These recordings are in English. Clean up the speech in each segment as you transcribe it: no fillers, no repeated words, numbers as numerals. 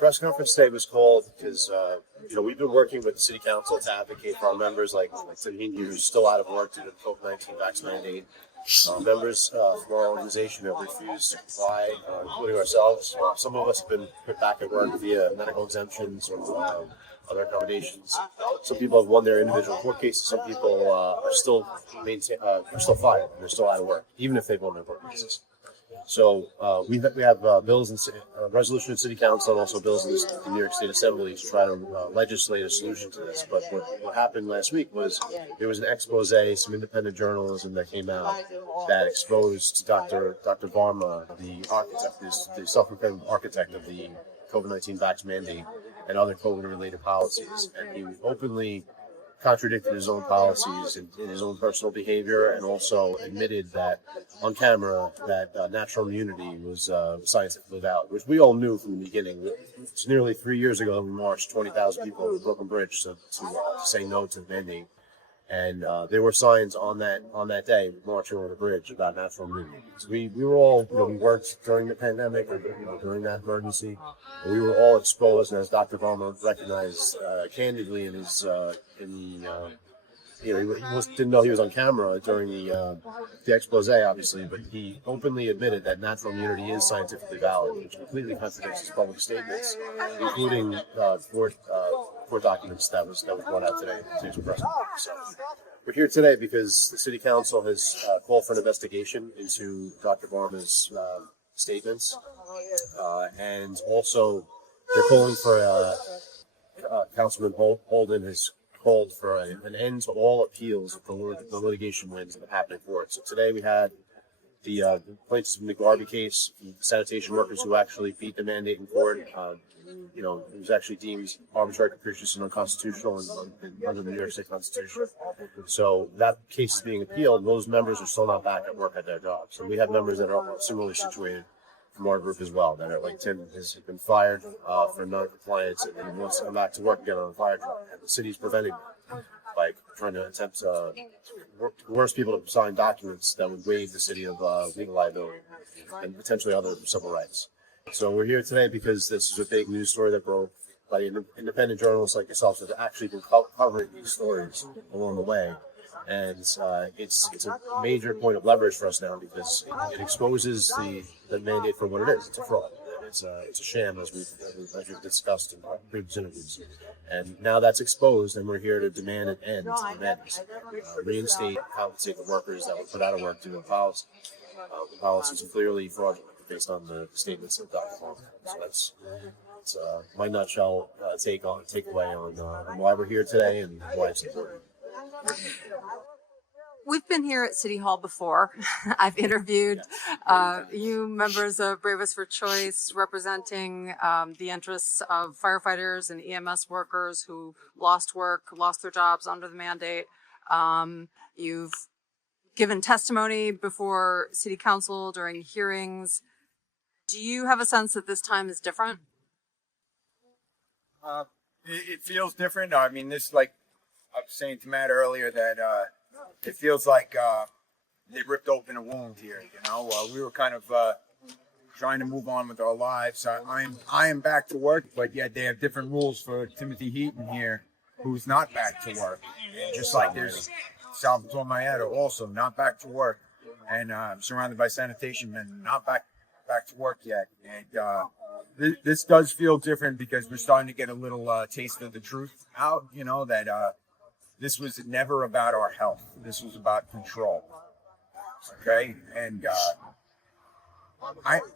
Press conference today was called because we've been working with the city council to advocate for our members, like Tim Heaney, who's still out of work due to the COVID-19 vaccine mandate. Members from our organization have refused to comply, including ourselves. Some of us have been put back at work via medical exemptions or other accommodations. Some people have won their individual court cases. Some people are still fired and they're still out of work, even if they've won their court cases. So we have bills and resolution in City Council and also bills in the New York State Assembly to try to legislate a solution to this. But what happened last week was there was an expose, some independent journalism that came out that exposed Dr. Varma, the architect, the self-proclaimed architect of the COVID-19 vax mandate and other COVID-related policies. And he openly contradicted his own policies in his own personal behavior, and also admitted that on camera that natural immunity was scientifically valid, which we all knew from the beginning. It's nearly 3 years ago we marched 20,000 people over the Brooklyn Bridge to say no to the mandate, and there were signs on that day marching over the bridge about natural immunity. So we were all we worked during the pandemic or during that emergency, and we were all exposed. And as Dr. Varma recognized candidly in his he didn't know he was on camera during the expose, obviously, but he openly admitted that natural immunity is scientifically valid, which completely contradicts his public statements, including court documents that was brought out today in today's press conference. So we're here today because the City Council has called for an investigation into Dr. Varma's statements, and also they're calling for Councilman Holden has called for an end to all appeals of the litigation wins that have happened in court. So today we had the plaintiffs in the Garvey case, the sanitation workers who actually beat the mandate in court. It was actually deemed arbitrary, capricious, and unconstitutional under the New York State Constitution. So that case is being appealed. Those members are still not back at work at their jobs. And we have members that are similarly situated from our group as well, that are like Tim has been fired for non-compliance and wants to come back to work again on a fire truck. And the city's preventing that by trying to attempt to coerce people to sign documents that would waive the city of legal liability and potentially other civil rights. So we're here today because this is a big news story that broke by independent journalists like yourselves that have actually been covering these stories along the way. And it's a major point of leverage for us now because it exposes the mandate for what it is. It's a fraud. It's a sham, as we've discussed in previous interviews. And now that's exposed, and we're here to demand an end to the madness. Reinstate, compensate the workers that were put out of work due to the policy. The policies are clearly fraudulent based on the statements of Dr. Varma. So that's my nutshell takeaway on why we're here today and why it's important. We've been here at City Hall before. I've interviewed you members of Bravest for Choice representing the interests of firefighters and EMS workers who lost their jobs under the mandate. You've given testimony before City Council during hearings. Do you have a sense that this time is different? It feels different. I mean, this, like I was saying to Matt earlier, that it feels like they ripped open a wound here. We were kind of trying to move on with our lives. I am back to work, but yet they have different rules for Timothy Heaton here, who's not back to work. And just like there's Salvatore Maeda also not back to work, and surrounded by sanitation men not back to work yet. And this does feel different because we're starting to get a little taste of the truth out. That this was never about our health. This was about control. Okay, and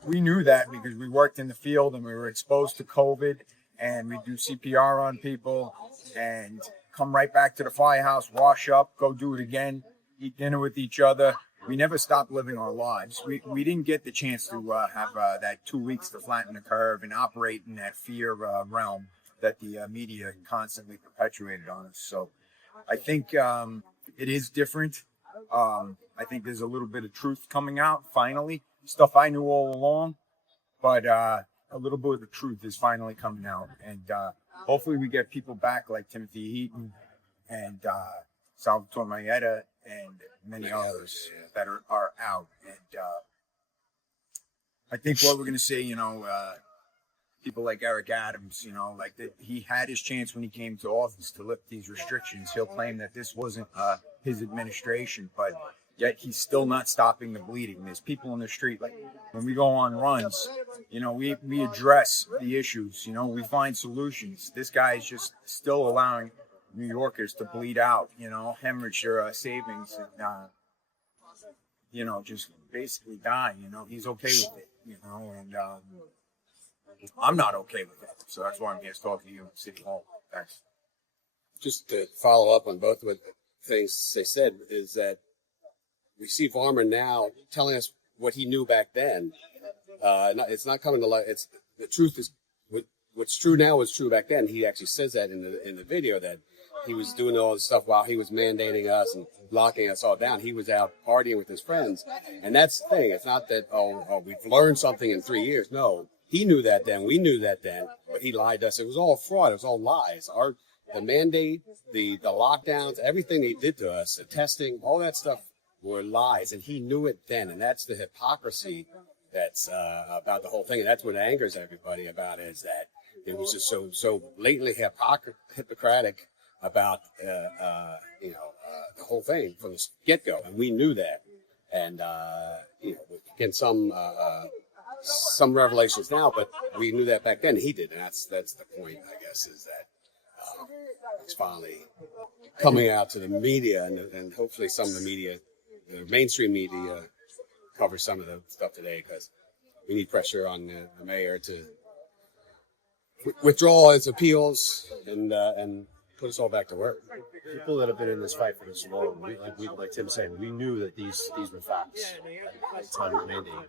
we knew that because we worked in the field and we were exposed to COVID, and we do CPR on people and come right back to the firehouse, wash up, go do it again, eat dinner with each other. We never stopped living our lives. We didn't get the chance to have that 2 weeks to flatten the curve and operate in that fear realm that the media constantly perpetuated on us. So I think it is different. I think there's a little bit of truth coming out, finally. Stuff I knew all along, but a little bit of the truth is finally coming out. And hopefully we get people back like Timothy Heaton and Salvatore Maeda and many others that are out. And I think what we're going to say, people like Eric Adams, like that he had his chance when he came to office to lift these restrictions. He'll claim that this wasn't his administration, but yet he's still not stopping the bleeding. There's people in the street, like when we go on runs, we address the issues, we find solutions. This guy is just still allowing New Yorkers to bleed out, hemorrhage their savings and, just basically die, he's okay with it, and I'm not okay with it. So that's why I'm here to talk to you at City Hall. Thanks. Just to follow up on both of the things they said is that we see Varma now telling us what he knew back then. It's not coming to light. It's the truth is what's true now was true back then. He actually says that in the video that he was doing all this stuff while he was mandating us and locking us all down. He was out partying with his friends, and that's the thing. It's not that we've learned something in 3 years. No, he knew that then. We knew that then, but he lied to us. It was all fraud. It was all lies. The mandate, the lockdowns, everything he did to us, the testing, all that stuff were lies, and he knew it then. And that's the hypocrisy that's about the whole thing, and that's what angers everybody about it, is that it was just so blatantly hypocritic about the whole thing from the get-go, and we knew that. And again, some revelations now, but we knew that back then. He did, and that's the point, I guess, is that it's finally coming out to the media, and hopefully some of the media, the mainstream media, cover some of the stuff today, because we need pressure on the mayor to withdraw his appeals and put us all back to work. People that have been in this fight for this long, like Tim saying, we knew that these were facts at the time of the mandate.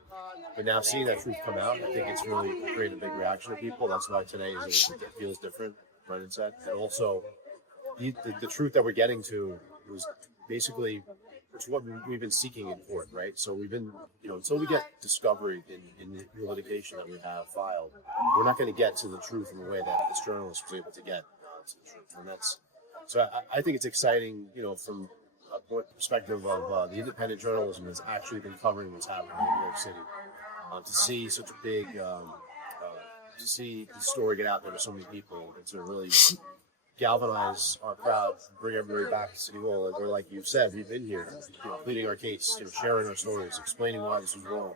But now seeing that truth come out, I think it's really created a big reaction to people. That's why today feels different, right inside. And also, the truth that we're getting to was basically it's what we've been seeking in court, right? So we've been, until we get discovery in the litigation that we have filed, we're not going to get to the truth in the way that this journalist was able to get to the truth. And so I think it's exciting, from a perspective of the independent journalism that's actually been covering what's happening in New York City. To see such a big, to see the story get out there to so many people, and to really galvanize our crowd, bring everybody back to City Hall. Or like you said, we've been here, pleading our case, sharing our stories, explaining why this was wrong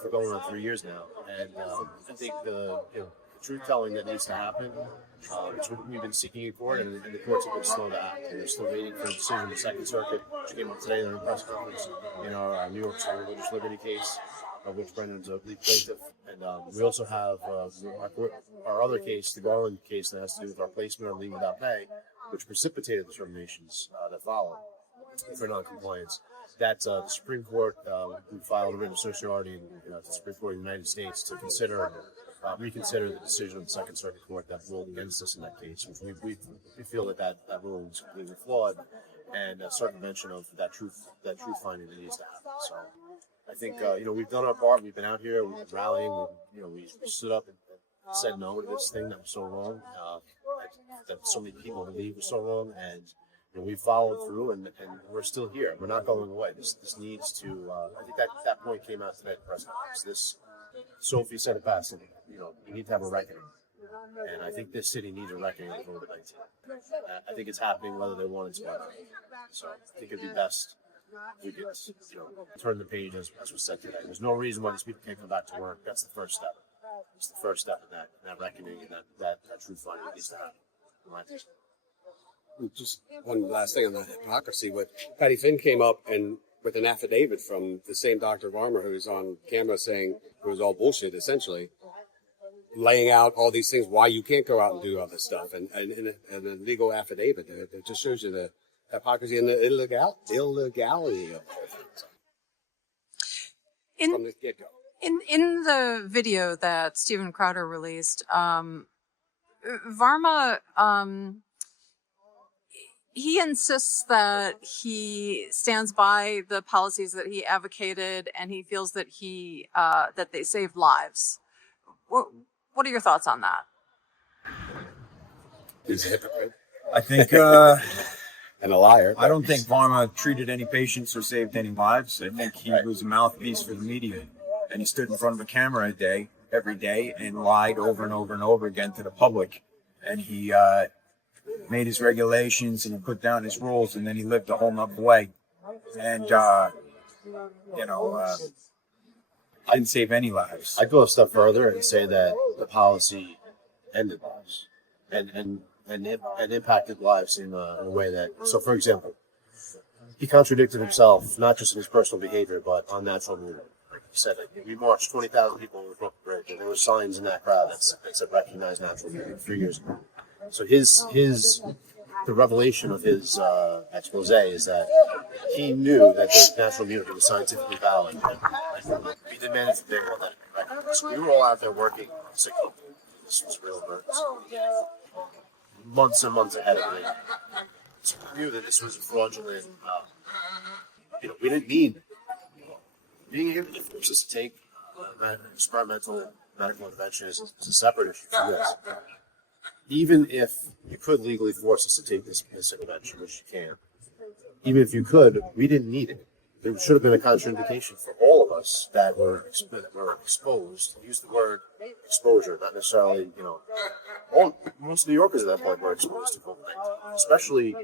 for going on 3 years now. And I think the truth-telling that needs to happen, it's what we've been seeking in court, and the courts have been slow to act. And they're still waiting for a decision in the Second Circuit, which came up today in the press conference, in our New York City religious liberty case, of which Brendan's a lead plaintiff. And we also have our other case, the Garland case, that has to do with our placement on leave without pay, which precipitated the terminations that followed for noncompliance. That's the Supreme Court. We filed a written of certiorari in the Supreme Court of the United States to reconsider the decision of the Second Circuit Court that ruled against us in that case, which we feel that ruling was completely flawed, and circumvention of that truth finding that needs to happen. So I think we've done our part. We've been out here, we've been rallying. We stood up and said no to this thing that was so wrong, that so many people believe was so wrong, and we followed through, and we're still here. We're not going away. This needs to. I think that point came out today at the press conference. Sophie said it best. You need to have a reckoning, and I think this city needs a reckoning with COVID-19. I think it's happening whether they want it to or not. So I think it'd be best if we could, turn the page as was said today. There's no reason why these people can't come back to work. That's the first step. It's the first step in that reckoning and that truth finding needs to happen. Just one last thing on the hypocrisy. What Patty Finn came up and with an affidavit from the same Dr. Varma who's on camera saying it was all bullshit, essentially, laying out all these things why you can't go out and do all this stuff, and a legal affidavit. It just shows you the hypocrisy and the illegality of the whole thing from the get-go. In the video that Steven Crowder released, Varma, he insists that he stands by the policies that he advocated, and he feels that that they saved lives. What are your thoughts on that? He's a hypocrite. I think, and a liar. I don't think Varma treated any patients or saved any lives. I think he was a mouthpiece for the media, and he stood in front of a camera a day every day and lied over and over and over again to the public. And he made his regulations and he put down his rules, and then he lived a whole nother way. And, didn't save any lives. I'd go a step further and say that the policy ended lives and impacted lives in a way that, so for example, he contradicted himself, not just in his personal behavior, but on natural movement. Like he said, we marched 20,000 people over the Brooklyn Bridge, and there were signs in that crowd that said recognize natural movement 3 years ago. So the revelation of his expose is that he knew that the natural immunity was scientifically valid. And we demanded from day one that it be recognized. We were all out there working on sick people. This was real emergency. Months and months ahead of it. So we knew that this was fraudulent. We didn't need being able to force us to take experimental medical intervention is a separate issue from this. Even if you could legally force us to take this intervention, which you can, even if you could, we didn't need it. There should have been a contraindication for all of us that were exposed. Use the word exposure, not necessarily, most New Yorkers at that point were exposed to COVID-19, especially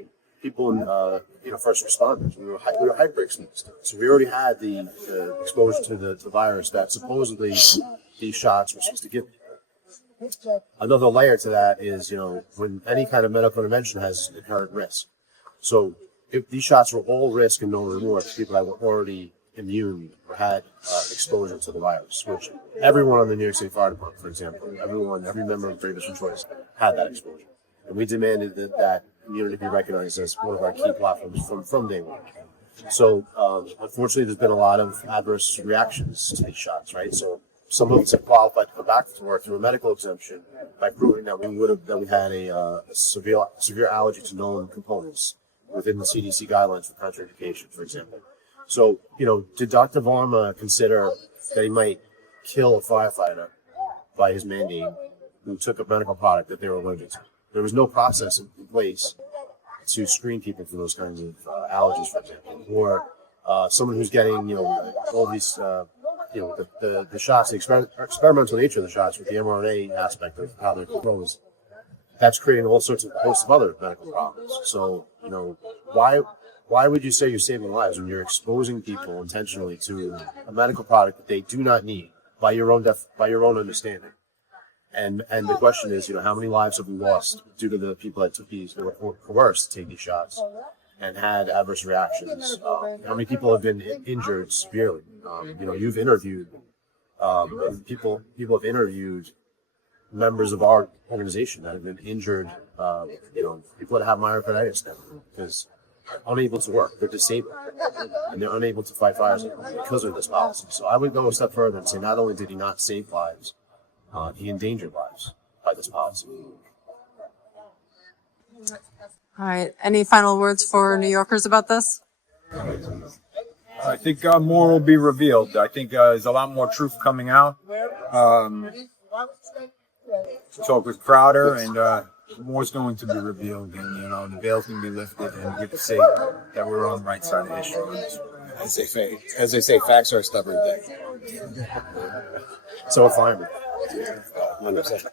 people in first responders. We were hyper exposed. So we already had the exposure to the virus that supposedly these shots were supposed to give. Another layer to that is, when any kind of medical intervention has inherent risk. So if these shots were all risk and no reward for people that were already immune or had exposure to the virus, which everyone on the New York City Fire Department, for example, every member of Bravest for Choice had that exposure. And we demanded that immunity be recognized as one of our key platforms from day one. So unfortunately, there's been a lot of adverse reactions to these shots, right? So some of us have qualified to come back to work through a medical exemption by proving that we had a severe allergy to known components within the CDC guidelines for contraindication, for example. So, did Dr. Varma consider that he might kill a firefighter by his mandate who took a medical product that they were allergic to? There was no process in place to screen people for those kinds of allergies, for example, or someone who's getting, all these. The shots, the experimental nature of the shots with the mRNA aspect of how they're composed, that's creating all sorts of host of other medical problems. So, why would you say you're saving lives when you're exposing people intentionally to a medical product that they do not need by your own understanding? And the question is, how many lives have we lost due to the people that took these, that were coerced to take these shots and had adverse reactions? How many people have been injured severely? You've interviewed people have interviewed members of our organization that have been injured. People that have myocarditis now because they're unable to work, they're disabled, and they're unable to fight fires because of this policy. So I would go a step further and say not only did he not save lives, he endangered lives by this policy. All right. Any final words for New Yorkers about this? I think more will be revealed. I think there's a lot more truth coming out. Talk with Crowder, and more's going to be revealed, and the veil's going to be lifted, and we get to see that we're on the right side of history. As they say, facts are a stubborn thing. So a fireman. 100%.